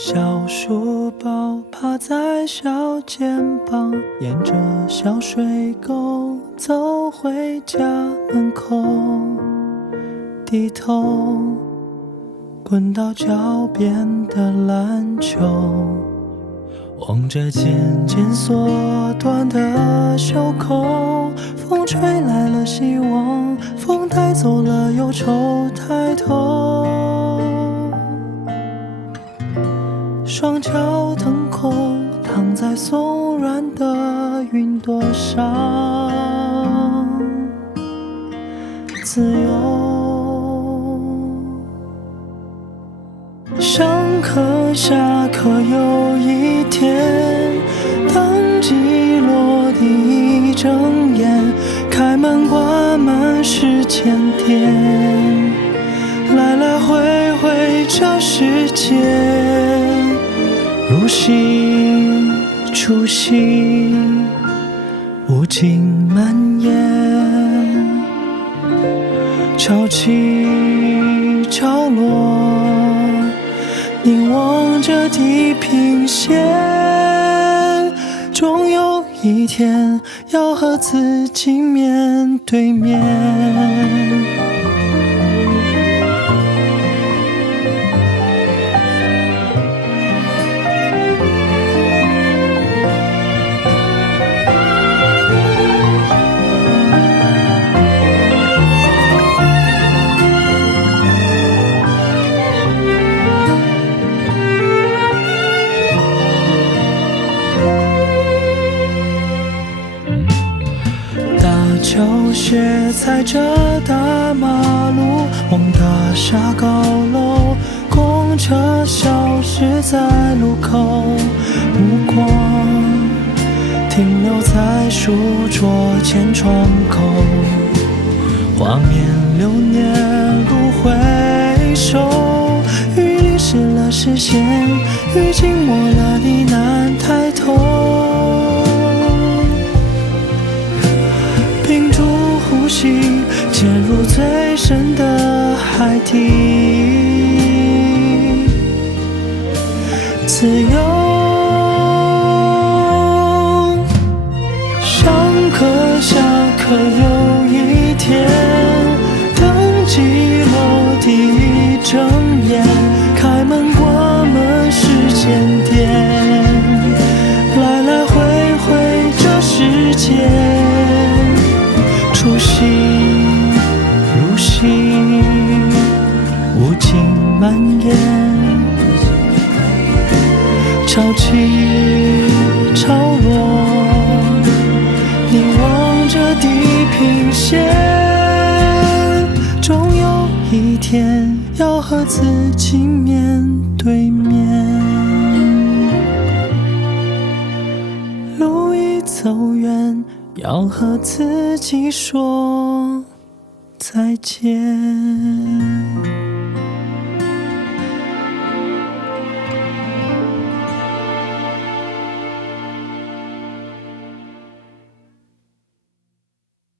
小书包趴在小肩膀，沿着小水沟走回家门口，低头滚到脚边的篮球，望着渐渐缩短的袖口，风吹来了希望，风带走了忧愁，抬头。双脚腾空，躺在松软的云朵上，自由。上课下课又一天，当机落地一睁眼，开门关门是千天，来来回回这世界。入戏出戏，无尽蔓延，潮起潮落，凝望着地平线，终有一天要和自己面对面。踩着大马路，往大厦高楼，公车消失在路口，目光停留在书桌前窗口，画面流年如回首，雨淋湿了视线，雨浸没了你那潜入最深的海底，自由。上可下课又出戏入戏，无尽蔓延，潮起潮落，凝望着地平线，终有一天要和自己面对面。路已走远。要和自己说再见。